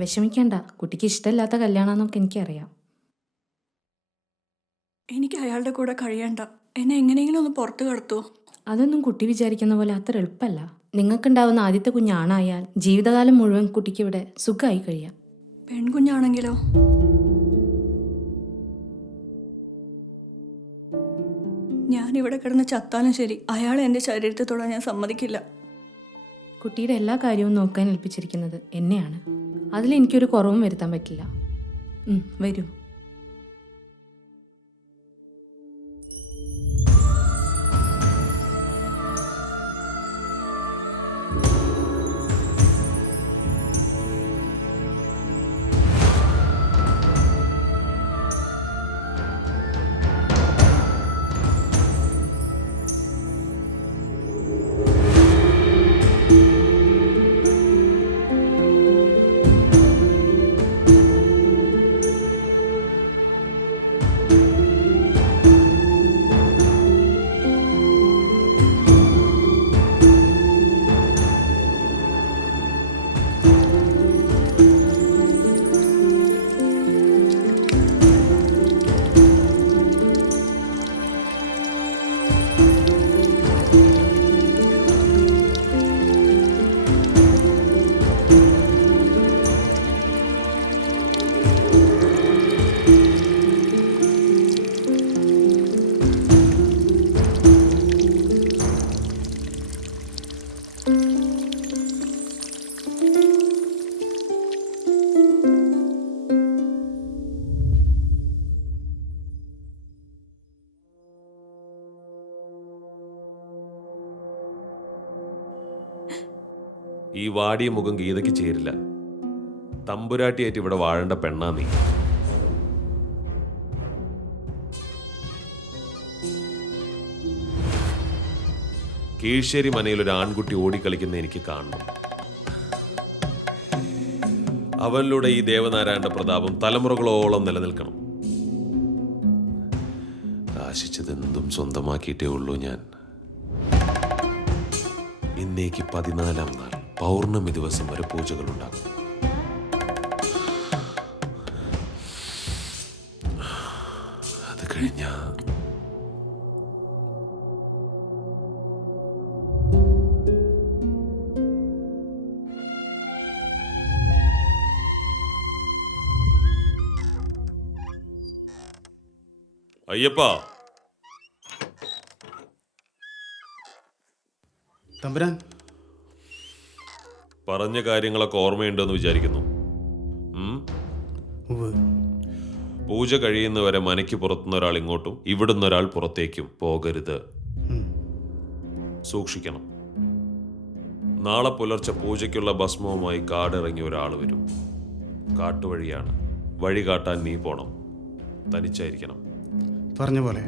വിഷമിക്കണ്ട, കുട്ടിക്ക് ഇഷ്ടമില്ലാത്ത കല്യാണമെന്നൊക്കെ എനിക്കറിയാം. എനിക്ക് അയാളുടെ കൂടെ കഴിയണ്ട. എന്നെ എങ്ങനെയെങ്കിലും ഒന്ന് പുറത്തു കടത്തുമോ? അതൊന്നും കുട്ടി വിചാരിക്കുന്ന പോലെ അത്ര എളുപ്പമല്ല. നിങ്ങൾക്കുണ്ടാവുന്ന ആദ്യത്തെ കുഞ്ഞാണായാൽ ജീവിതകാലം മുഴുവൻ കുട്ടിക്ക് ഇവിടെ സുഖമായി കഴിയാം. പെൺകുഞ്ഞാണെങ്കിലോ? ഞാനിവിടെ കിടന്ന് ചത്താലും ശരി, അയാളെ എൻ്റെ ശരീരത്തിൽ തൊടാൻ ഞാൻ സമ്മതിക്കില്ല. കുട്ടിയുടെ എല്ലാ കാര്യവും നോക്കാൻ ഏൽപ്പിച്ചിരിക്കുന്നത് എന്നെയാണ്. അതിലെനിക്കൊരു കുറവും വരുത്താൻ പറ്റില്ല. വരൂ. ഈ വാടിയ മുഖം ഗീതയ്ക്ക് ചേരില്ല. തമ്പുരാട്ടിയായിട്ട് ഇവിടെ വാഴേണ്ട പെണ്ണാ നീ. കീഴ്ശ്ശേരി മനയിൽ ഒരു ആൺകുട്ടി ഓടിക്കളിക്കുന്ന എനിക്ക് കാണണം. അവനിലൂടെ ഈ ദേവനാരായണന്റെ പ്രതാപം തലമുറകളോളം നിലനിൽക്കണം. ആശിച്ചതെന്തും സ്വന്തമാക്കിയിട്ടേ ഉള്ളൂ ഞാൻ. ഇന്നേക്ക് 14-ാം നാൾ പൗർണമി ദിവസം വരെ പൂജകളുണ്ടാകും. അത് കഴിഞ്ഞ അയ്യപ്പാ. തമ്പുരാൻ, പറഞ്ഞ കാര്യങ്ങളൊക്കെ ഓർമ്മയുണ്ടെന്ന് വിചാരിക്കുന്നു. പൂജ കഴിയുന്നവരെ മനയ്ക്ക് പുറത്തുനിന്ന് ഒരാൾ ഇങ്ങോട്ടും ഇവിടുന്ന് ഒരാൾ പുറത്തേക്കും പോകരുത്. സൂക്ഷിക്കണം. നാളെ പുലർച്ചെ പൂജയ്ക്കുള്ള ഭസ്മവുമായി കാടിറങ്ങി ഒരാൾ വരും. കാട്ടുവഴിയാണ്. വഴി കാട്ടാൻ നീ പോണം. തനിച്ചായിരിക്കണം. പറഞ്ഞ പോലെ.